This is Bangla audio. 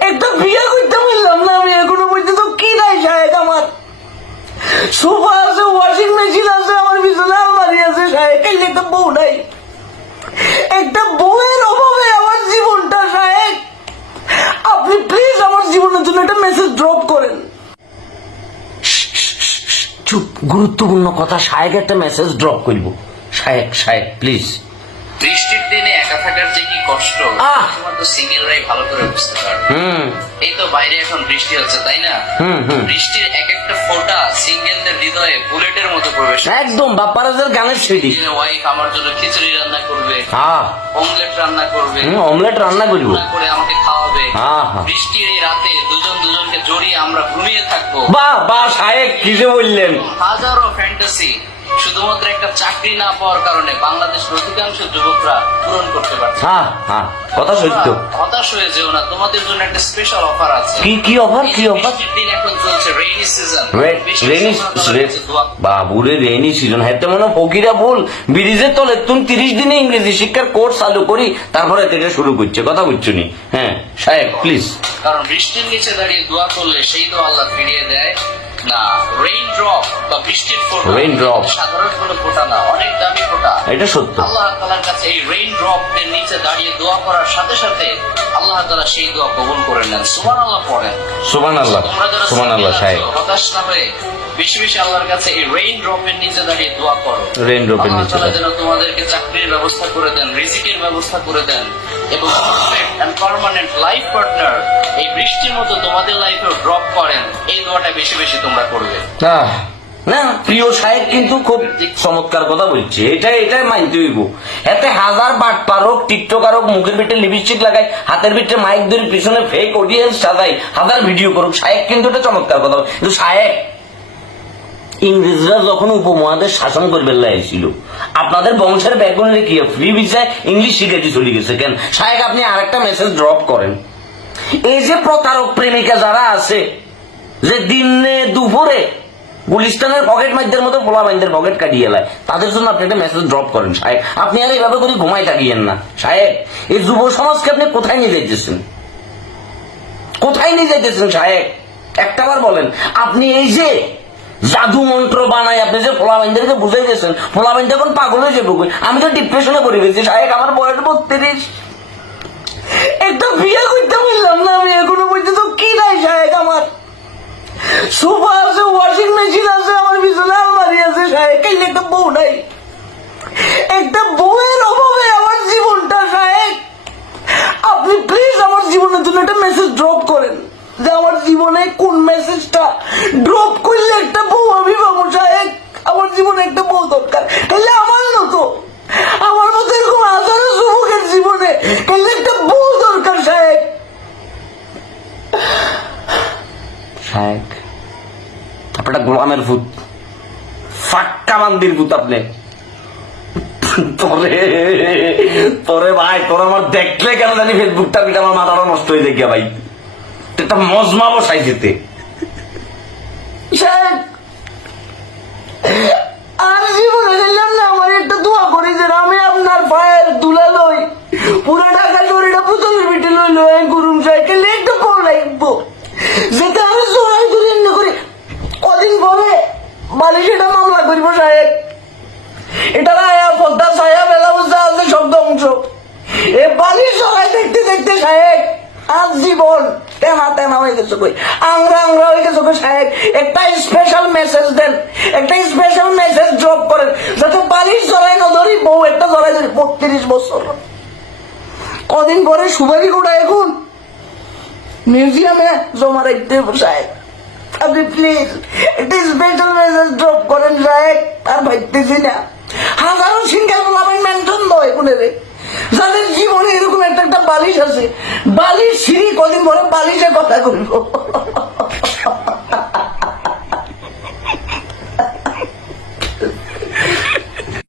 একটা করতে না আমি এখনও পর্যন্ত, কি নাই আমার? সোফা আছে ওয়াশিং মেশিন আছে, আমার আলমারি আছে বউ নাই। একটা বউয়ের অভাবে আমার জীবনটা, সাহেব। আপনি প্লিজ আমার জীবনের জন্য একটা মেসেজ ড্রপ করেন। চুপ, গুরুত্বপূর্ণ কথা সাহেব একটা মেসেজ ড্রপ করব। সাহেব সাহেব প্লিজ বৃষ্টির দিনে একা থাকার যে কি কষ্ট! শুধুমাত্র সিঙ্গেলরাই ভালো করে বুঝতে পারবে। এই তো বাইরে এখন বৃষ্টি হচ্ছে তাই না। বৃষ্টির এক একটা ফোঁটা সিঙ্গেলদের হৃদয়ে বুলেটের মতো প্রবেশ একদম বাপ্পারাজের গানের ওয়াইফ আমার জন্য খিচুড়ি রান্না করবে অমলেট রান্না করবে অমলেট রান্না করব। করে আমাকে খাওয়াবে। বৃষ্টির এই রাতে দুজন দুজনকে জড়িয়ে আমরা ঘুমিয়ে থাকব। বাহ বাহ সাহেব কি যে বললেন। হাজারো ফ্যান্টাসি শুধুমাত্র একটা চাকরি না পাওয়ার কারণে বাংলাদেশের অধিকাংশ যুবকরা পূরণ করতে পারছে হ্যাঁ হ্যাঁ কথা সত্য হতাশ হয়ে যেও না তোমাদের জন্য একটা স্পেশাল অফার আছে। কি কি অফার কি অফার দিন এখন চলছে রেইনি সিজন রেনি বাবুরে রেনি সিজন হেতে মনে ফকিরা বল ব্রিজের তলে তুমি তিরিশ দিনে ইংরেজি শিক্ষার কোর্স চালু করি তারপরে থেকে শুরু করছে কথা বুঝছ নি? হ্যাঁ সাহেব প্লিজ কারণ বৃষ্টির নিচে দাঁড়িয়ে দোয়া করলে সেই দোয়া আল্লাহ ফিরিয়ে দেয়। না রেইন বা বৃষ্টির ফোঁটা Rain সাধারণ কোনো ফোঁটা না অনেক দামি ফোঁটা। এটা সত্য। আল্লাহ তালার কাছে এই রেইন এর নিচে দাঁড়িয়ে দোয়া করার সাথে সাথে আল্লাহ তালা সেই দোয়া কবুল করে নেন। সুমান পড়েন। সুমান আল্লাহ তোমরা যারা সুমান আল্লাহ single সাহেব। হতাশ না হয়ে বেশি বেশি আল্লাহর কাছে এই রেইন ড্রপ নিচে দাঁড়িয়ে দোয়া করো। Rain drop নিচে যেন তোমাদেরকে চাকরির ব্যবস্থা করে দেন রিজিকের ব্যবস্থা করে দেন এবং পার্মানেন্ট লাইফ পার্টনার এই বৃষ্টির মতো তোমাদের লাইফেও ড্রপ করেন এই দোয়াটা বেশি বেশি তোমরা করবে। আহ, না প্রিয় সাহেব কিন্তু খুব চমৎকার কথা বলছে। এটা এটা মানতে হইব। এতে হাজার মুখের ভিতরে লিপস্টিক লাগাই হাতের ভিতরে মাইক ধরে পিছনে ফেক অডিয়েন্স সাজাই হাজার ভিডিও করুক। সাহেব কিন্তু এটা চমৎকার কথা। কিন্তু সাহেব ইংরেজরা যখন উপমহাদেশ শাসন করবে লাইছিল আপনাদের বংশের ব্যাকগ্রাউন্ডে কি ফ্রি ভিসায় ইংলিশ শিখেছি চলে গেছে কেন? সাহেব আপনি আরেকটা মেসেজ ড্রপ করেন। এই যে প্রতারক প্রেমিকা যারা আছে, যে দিনে দুপুরে গুলিস্তানের পকেট মাইদের মতো পোলা মাইদের পকেট কাটিয়ে এলায় তাদের জন্য আপনি একটা মেসেজ ড্রপ করেন সাহেব আপনি আর এইভাবে করে ঘুমাই থাকিয়েন না। সাহেব এই যুব সমাজকে আপনি কোথায় নিয়ে যাইতেছেন? কোথায় নিয়ে যাইতেছেন সাহেব একটাবার বলেন, আপনি এই যে জাদু মন্ত্র বানাই আপনি যে ফোলা বাইন্দারকে বুঝাই দিয়েছেন ফোলা বাইন্দা এখন পাগল হয়ে যাব আমি তো ডিপ্রেশনে পড়ে গেছি সাহেব আমার বয়স বত্রিশ। একটা বিয়ে করতে পারলাম না আমি, এখনও পর্যন্ত কি নাই সাহেব আমার। সোফা আছে, ওয়াশিং মেশিন আছে, আমার পিছনে আলমারি আছে সাহেব কাইলে একটা বউ নাই। একটা বউয়ের অভাবে আমার জীবনটা সাহেব আপনি প্লিজ আমার জীবনের জন্য একটা মেসেজ ড্রপ করেন, যে আমার জীবনে কোন মেসেজটা ড্রপ একটা বউ দরকার। তাহলে আমার মতো আমার মতো এরকম হাজারো যুবকের জীবনে তাহলে একটা বউ দরকার সাহেব। সাহেব আপনারা গোলামের ভূত। ফাক্কা বান্দির ভূত আপনি। তোরে তোরে ভাই তোর আমার দেখলে কেন জানি ফেসবুকটা পিঠে আমার মাথাটা নষ্ট হয়ে গিয়া ভাই। একটা মজমা বসাই যেতে আর জীবনে গেলাম না আমার একটা দোয়া করি যে আমি আপনার পায়ের তুলা লই পুরো টাকা শরীরটা পুতুলের পিঠে লই লই গুরুম সাইকেল একটু পর লাগবো যেটা আমি জোড়াই ধরে এমনি করি কদিন পরে মালিশেটা মামলা করব সাহেব এটা আয়া পদ্মা ছায়া মেলা বুঝতে আছে সব ধ্বংস এ বালির সবাই দেখতে দেখতে সাহেব আজ জীবন তেনা তেনা হয়ে গেছে কই? আংরা আংরা হয়ে গেছে কই, সাহেব? একটা স্পেশাল মেসেজ দেন। একটা স্পেশাল মেসেজ করেন। যাতে বালিশ জড়াই না বউ একটা জড়াই ধরি। বত্রিশ বছর। কদিন পরে সুপারি কোটা এখন? মিউজিয়ামে জমা রাখতে সাহেব। আপনি প্লিজ একটা স্পেশাল মেসেজ ড্রপ করেন, সাহেব। আর ভাবতেছি না। হাজারো সিঙ্গেল বলাবেন মেনশন নয় কোনে রে। যাদের জীবনে এরকম একটা একটা বালিশ আছে, বালিশ সিঁড়ি কদিন পরে বালিশে কথা কইব